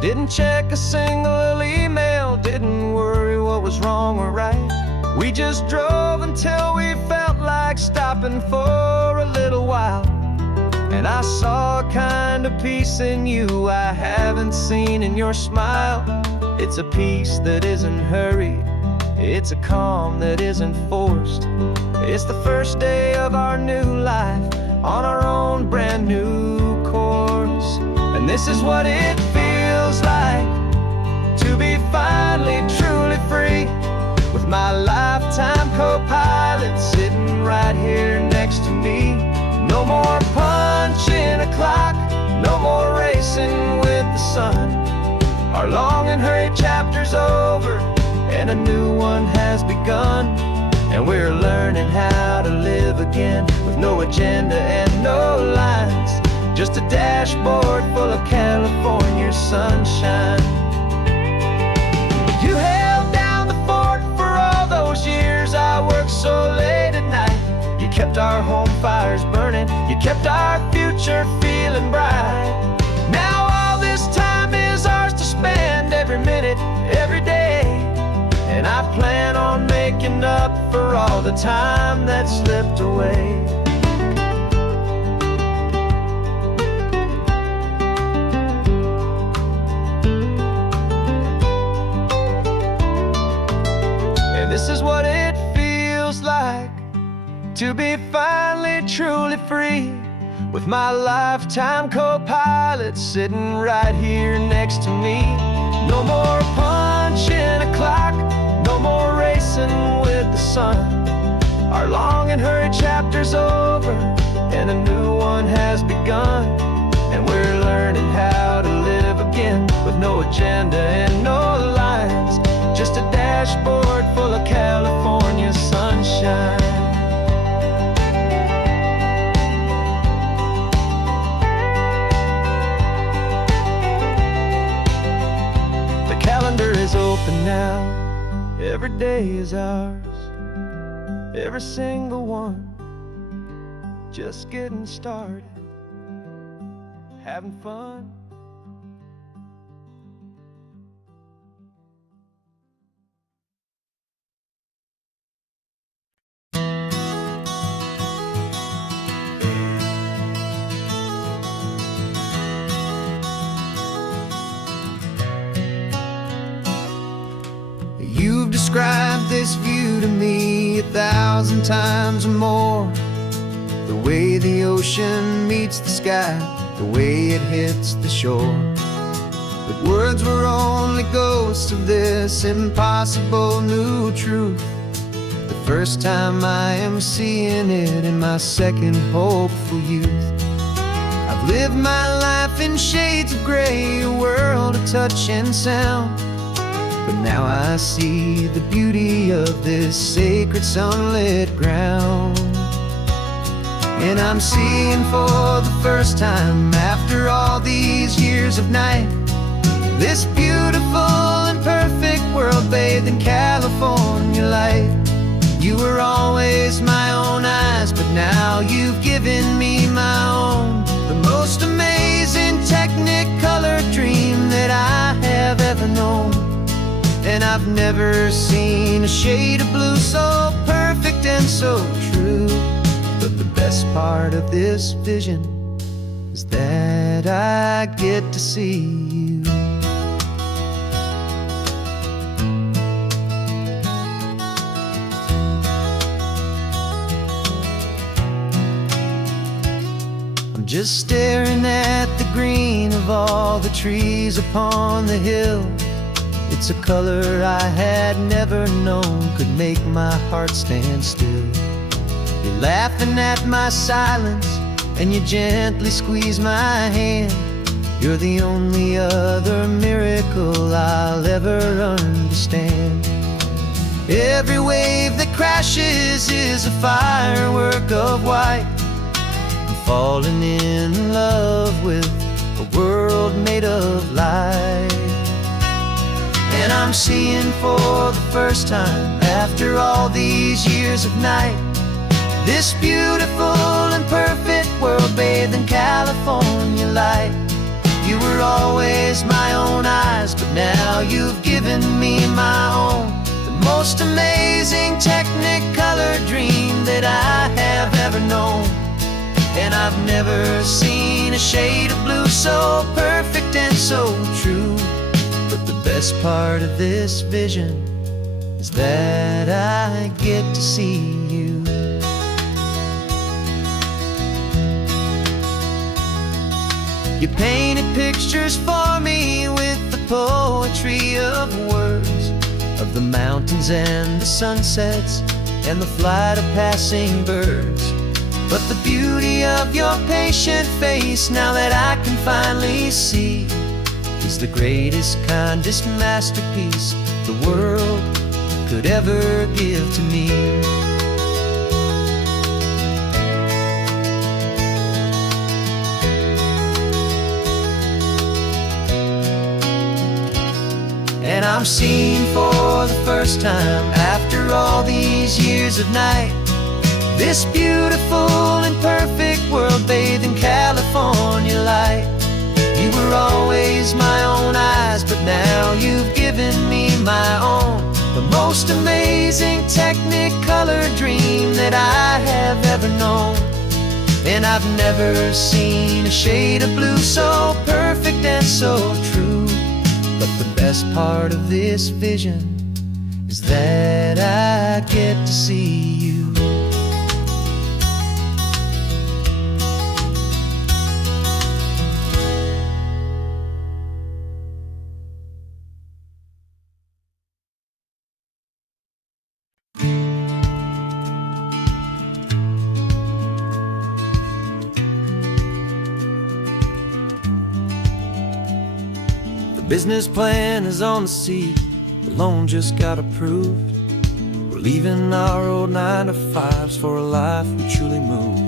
Didn't check a single email, didn't worry what was wrong or right. We just drove until we felt like stopping for a little while. And I saw a kind of peace in you I haven't seen in your smile. It's a peace that isn't hurried, it's a calm that isn't forced. It's the first day of our new life on our own brand new course. And this is what it feels like to be finally truly free, with my lifetime co-pilot sitting right here next to me. No more punching a clock, no more racing with the sun. Our long and hurried chapter's over, and a new one has begun. And we're learning how to live again, with no agenda and no lines, just a dashboard full of California sunshine. You held down the fort for all those years I worked so late at night. You kept our home fires burning, you kept our future feeling bright. Now all this time is ours to spend, every minute, every day. And I plan on making up for all the time that slipped away. And this is what it feels like to be finally truly free, with my lifetime co-pilot sitting right here next to me. No more punching a clock, no more racing with the sun. Our long and hurried chapter's over, and a new one has begun. And we're learning how to live again, with no agenda and no lines, just a dashboard full of California sunshine. The calendar is open now, every day is ours, every single one, just getting started, having fun. You've described this view to me 1,000 times or more. The way the ocean meets the sky, the way it hits the shore. But words were only ghosts of this impossible new truth. The first time I am seeing it in my second hopeful youth. I've lived my life in shades of gray, a world of touch and sound. But now I see the beauty of this sacred sunlit ground. And I'm seeing for the first time, after all these years of night, this beautiful and perfect world bathed in California light. You were always my own eyes, but now you've given me my own. The most amazing technicolor dream that I have ever known. And I've never seen a shade of blue so perfect and so true. But the best part of this vision is that I get to see you. I'm just staring at the green of all the trees upon the hill. It's a color I had never known could make my heart stand still. You're laughing at my silence, and you gently squeeze my hand. You're the only other miracle I'll ever understand. Every wave that crashes is a firework of white. I'm falling in love with a world made of light. And I'm seeing for the first time, after all these years of night, this beautiful and perfect world bathed in California light. You were were always my own eyes, but now you've given me my own. The most amazing Technicolor dream that I have ever known. And I've never seen a shade of blue so perfect and so true. But the best part of this vision is that I get to see you. You painted pictures for me with the poetry of words, of the mountains and the sunsets and the flight of passing birds. But the beauty of your patient face, now that I can finally see, is the greatest, kindest masterpiece the world could ever give to me. And I'm seeing for the first time, after all these years of night, this beautiful and perfect world bathed in California light. You were always my own eyes, but now you've given me my own. The most amazing Technicolor dream that I have ever known. And I've never seen a shade of blue so perfect and so true. But the best part of this vision is that I get to see you. Business plan is on the seat, the loan just got approved. We're leaving our old 9-to-5s for a life we truly move.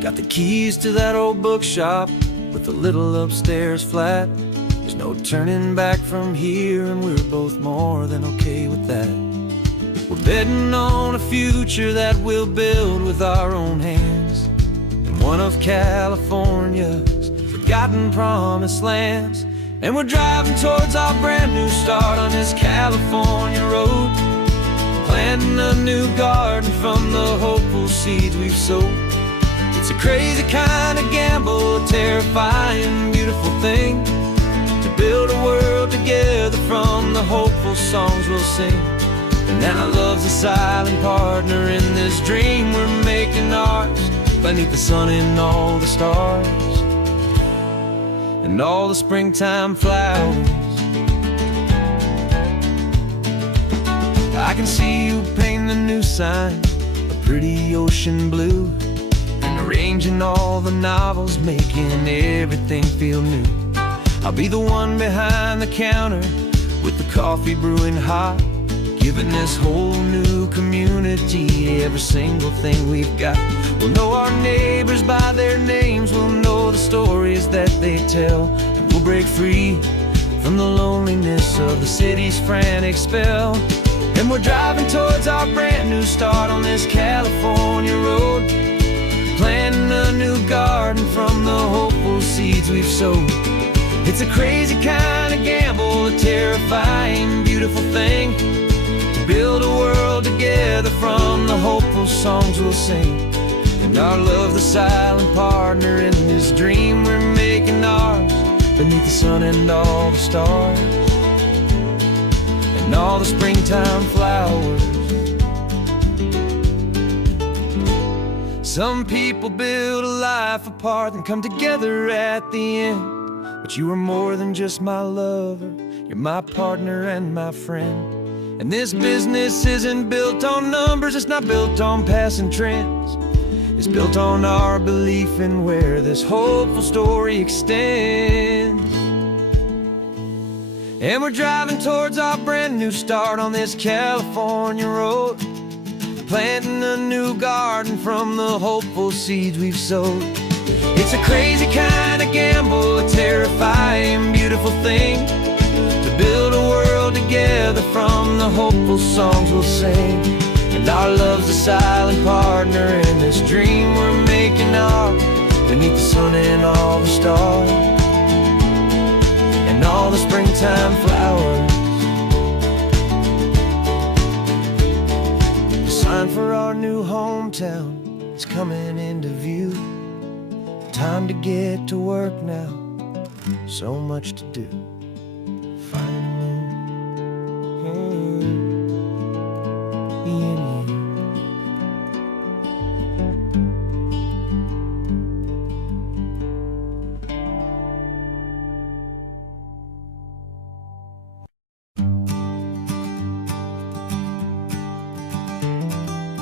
Got the keys to that old bookshop with a little upstairs flat. There's no turning back from here, and we're both more than okay with that. We're betting on a future that we'll build with our own hands, in one of California's forgotten promised lands. And we're driving towards our brand new start on this California road, planting a new garden from the hopeful seeds we've sowed. It's a crazy kind of gamble, a terrifying, beautiful thing, to build a world together from the hopeful songs we'll sing. And now love's a silent partner in this dream we're making ours, beneath the sun and all the stars and all the springtime flowers. I can see you painting the new sign a pretty ocean blue, and arranging all the novels, making everything feel new. I'll be the one behind the counter with the coffee brewing hot, giving this whole new community every single thing we've got. We'll know our neighbors by their names, we'll know the stories that they tell, and we'll break free from the loneliness of the city's frantic spell. And we're driving towards our brand new start on this California road, planting a new garden from the hopeful seeds we've sowed. It's a crazy kind of gamble, a terrifying, beautiful thing, to build a world together from the hopeful songs we'll sing. And our love, the silent partner in this dream we're making ours, beneath the sun and all the stars and all the springtime flowers. Some people build a life apart and come together at the end, but you are more than just my lover, you're my partner and my friend. And this business isn't built on numbers, it's not built on passing trends. It's built on our belief in where this hopeful story extends. And we're driving towards our brand new start on this California road, planting a new garden from the hopeful seeds we've sowed. It's a crazy kind of gamble, a terrifying, beautiful thing, to build a world together from the hopeful songs we'll sing. And our love's a silent partner in this dream we're making ours, beneath the sun and all the stars and all the springtime flowers. The sign for our new hometown is coming into view. Time to get to work now, so much to do. Find a new in you.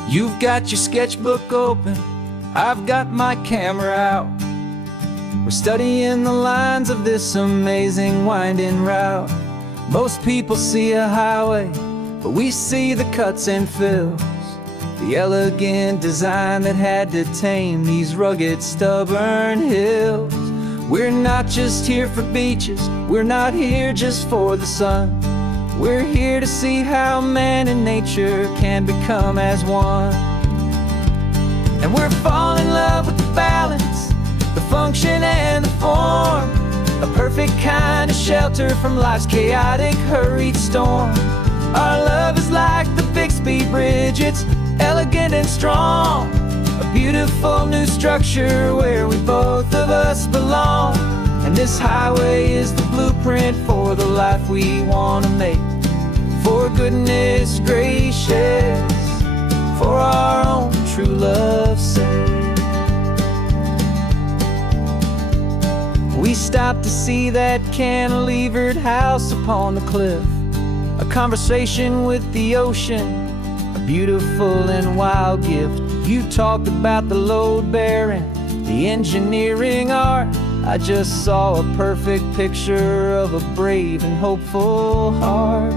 You've got your sketchbook open, I've got my camera out. We're studying the lines of this amazing winding route. Most people see a highway, but we see the cuts and fills, the elegant design that had to tame these rugged, stubborn hills. We're not just here for beaches, we're not here just for the sun. We're here to see how man and nature can become as one. And we're falling in love with the balance, the function and the form, a perfect kind of shelter from life's chaotic, hurried storm. Our love is like the Bixby Bridge, it's elegant and strong, a beautiful new structure where we both of us belong. And this highway is the blueprint for the life we want to make. For goodness gracious, for our own true love's sake. We stopped to see that cantilevered house upon the cliff, a conversation with the ocean, a beautiful and wild gift. You talked about the load bearing, the engineering art. I just saw a perfect picture of a brave and hopeful heart.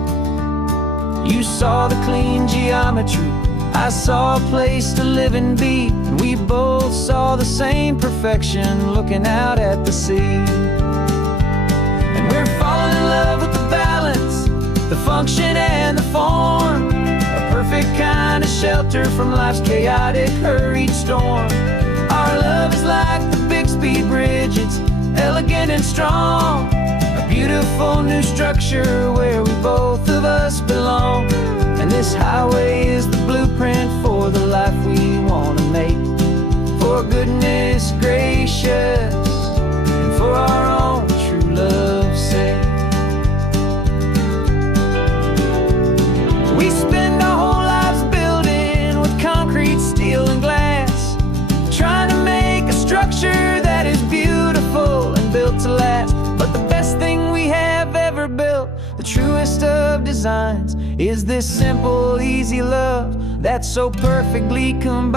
You saw the clean geometry, I saw a place to live and be, and we both saw the same perfection looking out at the sea. And we're falling in love with the balance, the function and the form, a perfect kind of shelter from life's chaotic, hurried storm. Our love is like the Bixby Bridge, it's elegant and strong, a beautiful new structure where we both of us belong. And this highway is the blueprint for the life we want to make. For goodness gracious, and for our own true love's sake. We spend our whole lives building with concrete, steel and glass, trying to make a structure that is beautiful and built to last. But the best thing we have ever built, the truest of designs, is this simple, easy love that so perfectly combines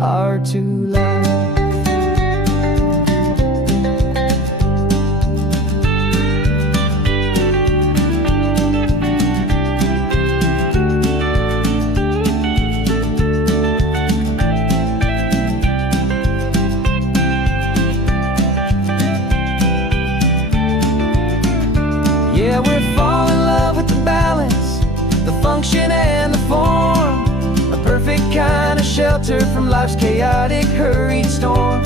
our two lives. Yeah, we're falling in love with the balance, the function and the form, a perfect kind of shelter from life's chaotic, hurried storm.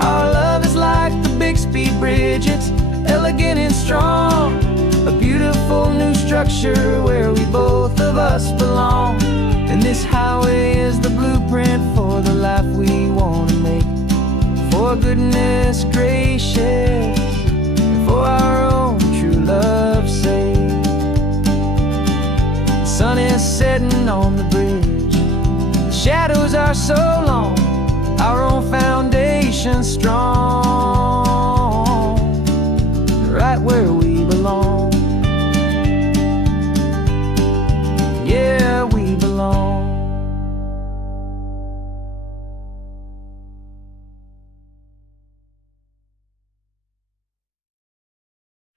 Our love is like the Bixby Bridge, it's elegant and strong, a beautiful new structure where we both of us belong. And this highway is the blueprint for the life we want to make. For goodness gracious, for our own true love's sake. The sun is setting on the bridge, the shadows are so long, our own foundation's strong.